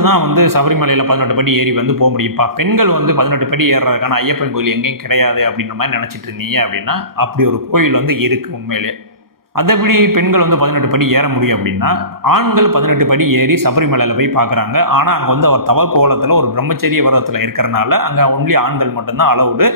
மட்டும்தான் வந்து சபரிமலையில் பதினெட்டு படி ஏறி வந்து போக முடியும்ப்பா. பெண்கள் வந்து பதினெட்டு படி ஏறுறதுக்கான ஐயப்பன் கோயில் எங்கேயும் கிடையாது அப்படின்ற மாதிரி நினச்சிட்டு இருந்தீங்க அப்படின்னா அப்படி ஒரு கோயில் வந்து இருக்குது உண்மையிலே. அதைப்படி பெண்கள் வந்து பதினெட்டு படி ஏற முடியும் அப்படின்னா ஆண்கள் பதினெட்டு படி ஏறி சபரிமலையில் போய் பார்க்குறாங்க ஆனால் அங்கே வந்து அவர் தவ கோலத்தில் ஒரு பிரம்மச்சரிய விரதத்தில் இருக்கிறனால அங்கே ஒன்லி ஆண்கள் மட்டும்தான் அளவுடு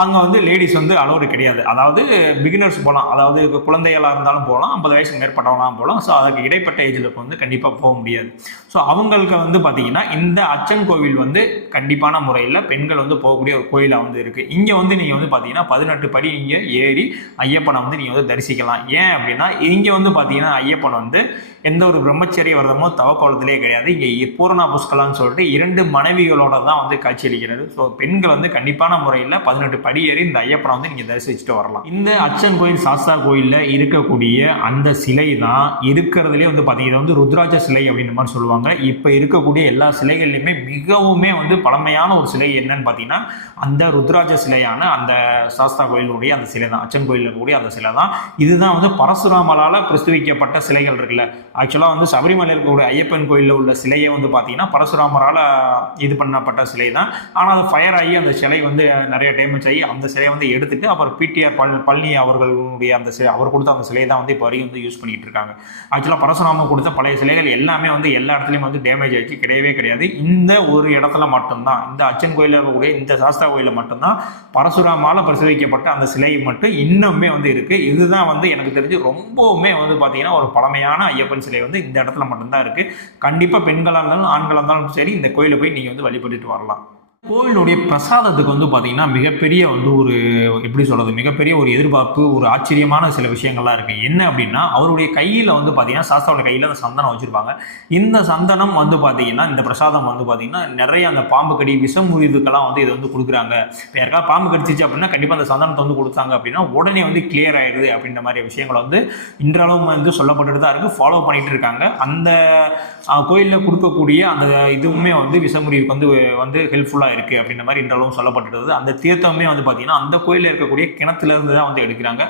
அங்கே வந்து லேடிஸ் வந்து அலோடு கிடையாது. அதாவது பிகினர்ஸ் போகலாம் அதாவது குழந்தைகளாக இருந்தாலும் போகலாம் ஐம்பது வயசுக்கு மேற்பட்டவங்களாம் போகலாம் ஸோ அதுக்கு இடைப்பட்ட ஏஜில் வந்து கண்டிப்பாக போக முடியாது. ஸோ அவங்களுக்கு வந்து பார்த்தீங்கன்னா இந்த அச்சன் கோவில் வந்து கண்டிப்பான முறையில் பெண்கள் வந்து போகக்கூடிய ஒரு கோயிலாக வந்து இருக்குது இங்கே வந்து நீங்கள் வந்து பார்த்தீங்கன்னா பதினெட்டு படி இங்கே ஏறி ஐயப்பனை வந்து நீங்கள் வந்து தரிசிக்கலாம். ஏன் அப்படின்னா இங்கே வந்து பார்த்தீங்கன்னா ஐயப்பன் வந்து எந்த ஒரு பிரம்மச்சரிய விரதமோ தவக்கோலத்திலே கிடையாது. இங்கே பூரணா புஷ்கலான்னு சொல்லிட்டு இரண்டு மனைவிகளோட தான் வந்து காட்சியளிக்கிறது ஸோ பெண்கள் வந்து கண்டிப்பான முறையில் பதினெட்டு படியேறி இந்த ஐயப்பனை வந்து நீங்கள் தரிசிச்சுட்டு வரலாம். இந்த அச்சன் கோயில் சாஸ்தா கோயிலில் இருக்கக்கூடிய அந்த சிலை தான் இருக்கிறதுலே வந்து பார்த்தீங்கன்னா வந்து ருத்ராஜ சிலை அப்படின்ற மாதிரி சொல்லுவாங்க. இப்போ இருக்கக்கூடிய எல்லா சிலைகள்லையுமே மிகவுமே வந்து பழமையான ஒரு சிலை என்னன்னு பார்த்தீங்கன்னா அந்த ருத்ராஜ சிலையான அந்த சாஸ்தா கோயிலுடைய அந்த சிலை தான் அச்சன் கோயிலில் இருக்கக்கூடிய அந்த சிலை தான் இதுதான் வந்து பரசுராமலால் பிரசுவிக்கப்பட்ட சிலைகள் இருக்குல்ல. ஆக்சுவலாக வந்து சபரிமலையில் இருக்கக்கூடிய ஐயப்பன் கோயிலில் உள்ள சிலையை வந்து பார்த்தீங்கன்னா பரசுராமரால் இது பண்ணப்பட்ட சிலை தான் ஆனால் அது ஃபயர் ஆகி அந்த சிலை வந்து நிறைய டேமேஜ் ஆகி அந்த சிலையை வந்து எடுத்துட்டு அப்புறம் பிடிஆர் பழ பழனி அவர்களுடைய அந்த சிலை அவர் கொடுத்த அந்த சிலையை தான் வந்து இப்போ வரையும் வந்து யூஸ் பண்ணிட்டு இருக்காங்க. ஆக்சுவலாக பரசுராமம் கொடுத்த பழைய சிலைகள் எல்லாமே வந்து எல்லா இடத்துலையும் வந்து டேமேஜ் ஆயிடுச்சு கிடையவே கிடையாது. இந்த ஒரு இடத்துல மட்டும்தான் இந்த அச்சன் கோயிலில் இருக்கக்கூடிய இந்த சாஸ்தா கோயிலில் மட்டும்தான் பரசுராமால பிரசவிக்கப்பட்ட அந்த சிலை மட்டும் இன்னுமே வந்து இருக்குது இதுதான் வந்து எனக்கு தெரிஞ்சு ரொம்பவுமே வந்து பார்த்தீங்கன்னா ஒரு பழமையான ஐயப்பன் சிலை வந்து இந்த இடத்துல மட்டும்தான் இருக்குது கண்டிப்பாக பெண்களாக இருந்தாலும் ஆண்களாக இருந்தாலும் சரி இந்த கோயிலை போய் நீங்கள் வந்து வழிபட்டுட்டு வரலாம். கோவிலுடைய பிரசாதத்துக்கு வந்து பார்த்தீங்கன்னா மிகப்பெரிய வந்து ஒரு எப்படி சொல்கிறது மிகப்பெரிய ஒரு எதிர்பார்ப்பு ஒரு ஆச்சரியமான சில விஷயங்கள்லாம் இருக்குது என்ன அப்படின்னா அவருடைய கையில் வந்து பார்த்தீங்கன்னா சாஸ்தாவோட கையில் அந்த சந்தனம் வச்சுருப்பாங்க. இந்த சந்தனம் வந்து பார்த்தீங்கன்னா இந்த பிரசாதம் வந்து பார்த்தீங்கன்னா நிறைய அந்த பாம்பு கடி விஷம் முறிவுக்கெல்லாம் வந்து இதை வந்து கொடுக்குறாங்க. இப்போ யாருக்காவது பாம்பு கடிச்சிச்சு அப்படின்னா கண்டிப்பாக அந்த சந்தனத்தை வந்து கொடுத்தாங்க அப்படின்னா உடனே வந்து கிளியர் ஆயிடுது அப்படின்ற மாதிரி விஷயங்கள் வந்து இன்றளவும் வந்து சொல்லப்பட்டுட்டு தான் இருக்குது ஃபாலோ பண்ணிட்டு இருக்காங்க. அந்த கோயிலில் கொடுக்கக்கூடிய அந்த இதுவுமே வந்து விஷமுறிவுக்கு வந்து வந்து ஹெல்ப்ஃபுல்லாக இருக்குது அப்படின்ற மாதிரி இன்றளவும் சொல்லப்பட்டுள்ளது அந்த தீர்த்தமே வந்து பார்த்தீங்கன்னா அந்த கோயிலில் இருக்கக்கூடிய கிணத்துல இருந்து தான் வந்து எடுக்கிறாங்க.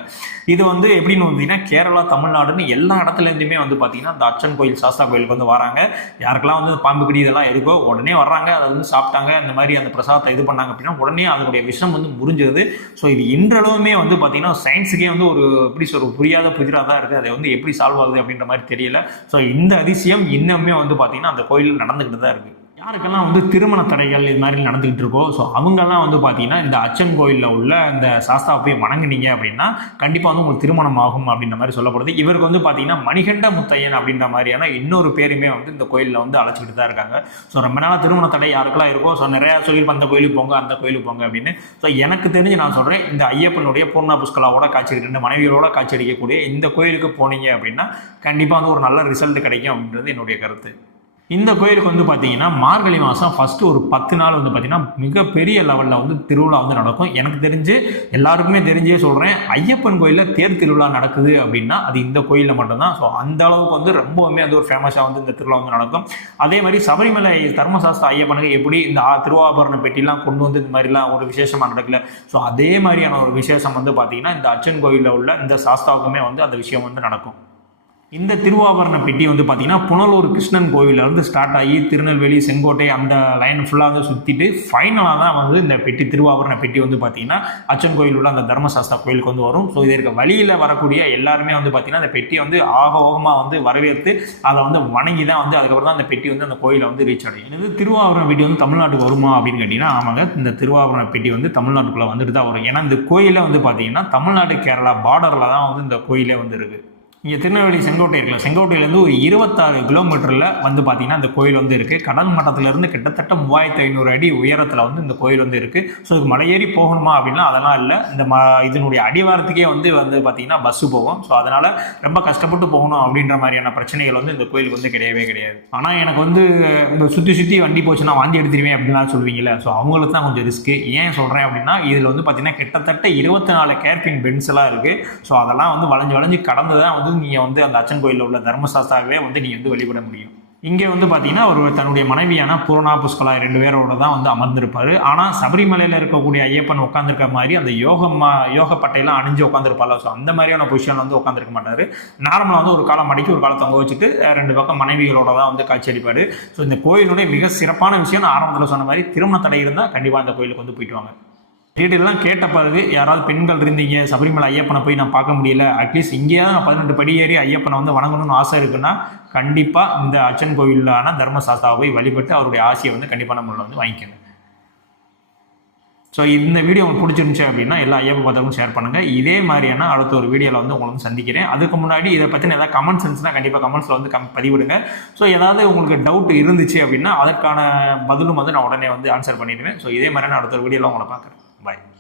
இது வந்து எப்படின்னு வந்தீங்கன்னா கேரளா தமிழ்நாடுன்னு எல்லா இடத்துலேருந்துமே வந்து பார்த்தீங்கன்னா இந்த அச்சன் கோயில் சாஸ்தா கோயிலுக்கு வந்து வராங்க. யாருக்கெல்லாம் வந்து பாம்பு கடி இதெல்லாம் இருக்கோ உடனே வர்றாங்க. அதை வந்து சாப்பிட்டாங்க. அந்த மாதிரி அந்த பிரசாதத்தை இது பண்ணாங்க அப்படின்னா உடனே அதனுடைய விஷம் வந்து முறிஞ்சிருது. ஸோ இது இன்றளவுமே வந்து பார்த்தீங்கன்னா சயின்ஸுக்கே வந்து ஒரு எப்படி சொல்ற புரியாத புதிராக தான் இருக்குது அதை வந்து எப்படி சால்வ் ஆகுது அப்படின்ற மாதிரி தெரியல. ஸோ இந்த அதிசயம் இன்னுமே வந்து பார்த்தீங்கன்னா அந்த கோயில் நடந்துக்கிட்டு தான் இருக்குது யாருக்கெல்லாம் வந்து திருமண தடைகள் இது மாதிரி நடந்துகிட்டு இருக்கோ ஸோ அவங்கெல்லாம் வந்து பார்த்தீங்கன்னா இந்த அச்சன் கோயிலில் உள்ள இந்த சாஸ்தாவை போய் வணங்குனீங்க அப்படின்னா கண்டிப்பாக வந்து உங்களுக்கு திருமணம் ஆகும் அப்படின்ற மாதிரி சொல்லப்படுது. இவருக்கு வந்து பார்த்தீங்கன்னா மணிகண்ட முத்தையன் அப்படின்ற மாதிரியான இன்னொரு பேருமே வந்து இந்த கோயிலில் வந்து அழைச்சிக்கிட்டு தான் இருக்காங்க. ஸோ ரொம்ப நாளாக திருமண தடை யாருக்கெல்லாம் இருக்கோ ஸோ நிறையா சொல்லியிருப்போம் அந்த கோயிலுக்கு போங்க அந்த கோயிலுக்கு போங்க அப்படின்னு. ஸோ எனக்கு தெரிஞ்சு நான் சொல்கிறேன் இந்த ஐயப்பனுடைய பூர்ணா புஷ்கலாவோட காட்சி ரெண்டு மனைவியோட காட்சி அடிக்கக்கூடிய இந்த கோயிலுக்கு போனீங்க அப்படின்னா கண்டிப்பாக வந்து ஒரு நல்ல ரிசல்ட் கிடைக்கும் அப்படின்றது என்னுடைய கருத்து. இந்த கோயிலுக்கு வந்து பார்த்தீங்கன்னா மார்கழி மாதம் ஃபஸ்ட்டு ஒரு பத்து நாள் வந்து பார்த்தீங்கன்னா மிகப்பெரிய லெவலில் வந்து திருவிழா வந்து நடக்கும். எனக்கு தெரிஞ்சு எல்லாருக்குமே தெரிஞ்சே சொல்கிறேன் ஐயப்பன் கோயிலில் தேர் திருவிழா நடக்குது அப்படின்னா அது இந்த கோயிலில் மட்டும்தான். ஸோ அந்த அளவுக்கு வந்து ரொம்பவுமே அது ஒரு ஃபேமஸாக வந்து இந்த திருவிழா வந்து நடக்கும். அதே மாதிரி சபரிமலை தர்மசாஸ்திர ஐயப்பனுக்கு எப்படி இந்த திருவாபரண பெட்டிலாம் கொண்டு வந்து இந்த மாதிரிலாம் ஒரு விசேஷமாக நடக்கல? ஸோ அதே மாதிரியான ஒரு விசேஷம் வந்து பார்த்தீங்கன்னா இந்த அச்சன் கோயிலில் உள்ள இந்த சாஸ்தாவுக்குமே வந்து அந்த விஷயம் வந்து நடக்கும். இந்த திருவாபரண பெட்டி வந்து பார்த்தீங்கன்னா புனலூர் கிருஷ்ணன் கோவிலேருந்து ஸ்டார்ட் ஆகி திருநெல்வேலி செங்கோட்டை அந்த லைன் ஃபுல்லாக வந்து சுற்றிட்டு ஃபைனலாக தான் வந்து இந்த பெட்டி திருவாபரண பெட்டி வந்து பார்த்தீங்கன்னா அச்சன் கோயில் உள்ள அந்த தர்மசாஸ்தா கோயிலுக்கு வந்து வரும். ஸோ இதற்கு வழியில் வரக்கூடிய எல்லாருமே வந்து பார்த்தீங்கன்னா அந்த பெட்டியை வந்து ஆகோகமாக வந்து வரவேற்று அதை வந்து வணங்கி தான் வந்து அதுக்கப்புறம் தான் அந்த பெட்டி வந்து அந்த கோயிலை வந்து ரீச் அடையும் இது திருவாபரண பெட்டி வந்து தமிழ்நாட்டுக்கு வருமா அப்படின்னு கேட்டிங்கன்னா ஆமாங்க இந்த திருவாபரண பெட்டி வந்து தமிழ்நாட்டுக்குள்ளே வந்துட்டு தான் வரும். ஏன்னா இந்த கோயிலே வந்து பார்த்தீங்கன்னா தமிழ்நாடு கேரளா பார்டரில் தான் வந்து இந்த கோயிலே வந்து இருக்குது இங்கே திருநெல்வேலி செங்கோட்டை இருக்குல்ல செங்கோட்டையிலேருந்து ஒரு இருபத்தாறு கிலோமீட்டரில் வந்து பார்த்தீங்கன்னா இந்த கோயில் வந்து இருக்குது கடல் மட்டத்திலேருந்து கிட்டத்தட்ட மூவாயிரத்து ஐநூறு அடி உயரத்தில் வந்து இந்த கோயில் வந்து இருக்குது ஸோ இது மலையேறி போகணுமா அப்படின்னா அதெல்லாம் இல்லை. இந்த ம இதனுடைய அடிவாரத்துக்கே வந்து வந்து பார்த்தீங்கன்னா பஸ்ஸு போகும். ஸோ அதனால் ரொம்ப கஷ்டப்பட்டு போகணும் அப்படின்ற மாதிரியான பிரச்சனைகள் வந்து இந்த கோயிலுக்கு வந்து கிடையவே கிடையாது. ஆனால் எனக்கு வந்து இந்த சுற்றி சுற்றி வண்டி போச்சுன்னா வாந்தி எடுத்துருவேன் அப்படின்லாம் சொல்லுவீங்கல்ல. ஸோ அவங்களுக்கு தான் கொஞ்சம் ரிஸ்க்கு ஏன் சொல்கிறேன் அப்படின்னா இதில் வந்து பார்த்தீங்கன்னா கிட்டத்தட்ட இருபத்தி நாலு கேர்பின் பென்ஸ் எல்லாம் இருக்குது ஸோ அதெல்லாம் வந்து வளைஞ்சு வளைஞ்சு கடந்து தான் வந்து நீங்கள் வந்து அந்த அச்சன் கோயிலில் உள்ள தர்மசாஸ்தாவே வந்து நீங்கள் வந்து வழிபட முடியும். இங்கே வந்து பார்த்தீங்கன்னா அவர் தன்னுடைய மனைவியான பூரணா புஷ்கலா ரெண்டு பேரோட தான் வந்து அமர்ந்திருப்பார். ஆனால் சபரிமலையில் இருக்கக்கூடிய ஐயப்பன் உட்காந்துருக்க மாதிரி அந்த யோகமா யோக பட்டையெல்லாம் அணிஞ்சு உட்காந்துருப்பார்ல ஸோ அந்த மாதிரியான பொசிஷனில் வந்து உட்காந்துருக்க மாட்டார். நார்மலாக வந்து ஒரு காலம் மடிக்கு ஒரு காலம் தொங்க வச்சுட்டு ரெண்டு பக்கம் மனைவிகளோட தான் வந்து காட்சி அளிப்பார். ஸோ இந்த கோயிலுடைய மிக சிறப்பான விஷயம் நான் ஆரம்பத்தில் சொன்ன மாதிரி திருமண தடை இருந்தால் கண்டிப்பாக அந்த கோயிலுக்கு வந்து போயிட்டு வாங்க. டீட்டெயிலாம் கேட்ட பிறகு யாராவது பெண்கள் இருந்தீங்க சபரிமலை ஐயப்பனை போய் நான் பார்க்க முடியல. அட்லீஸ்ட் இங்கேயாவது நான் பதினெட்டு படி ஏறி ஐயப்பனை வந்து வணங்கணும்னு ஆசை இருக்குன்னா கண்டிப்பாக இந்த அச்சன் கோவிலான தர்மசாஸ்தாவை போய் வழிபட்டு அவருடைய ஆசையை வந்து கண்டிப்பாக நம்மள வந்து வாங்கிக்கணும். ஸோ இந்த வீடியோ உங்களுக்கு பிடிச்சிருந்துச்சு அப்படின்னா எல்லா ஐயப்ப பார்த்தவங்களும் ஷேர் பண்ணுங்கள் இதே மாதிரியான அடுத்த ஒரு வீடியோவில் வந்து உங்களை வந்து சந்திக்கிறேன். அதுக்கு முன்னாடி இதை பற்றின ஏதாவது கமெண்ட்ஸ் இருந்துச்சுன்னா கண்டிப்பாக கமெண்ட்ஸில் வந்து கம் பதிவிடுங்க. ஸோ ஏதாவது உங்களுக்கு டவுட் இருந்துச்சு அப்படின்னா அதற்கான பதிலும் வந்து நான் உடனே வந்து ஆன்சர் பண்ணிடுவேன். ஸோ இதே மாதிரியான அடுத்த ஒரு வீடியோவில் உங்களை பார்க்குறேன். Bye.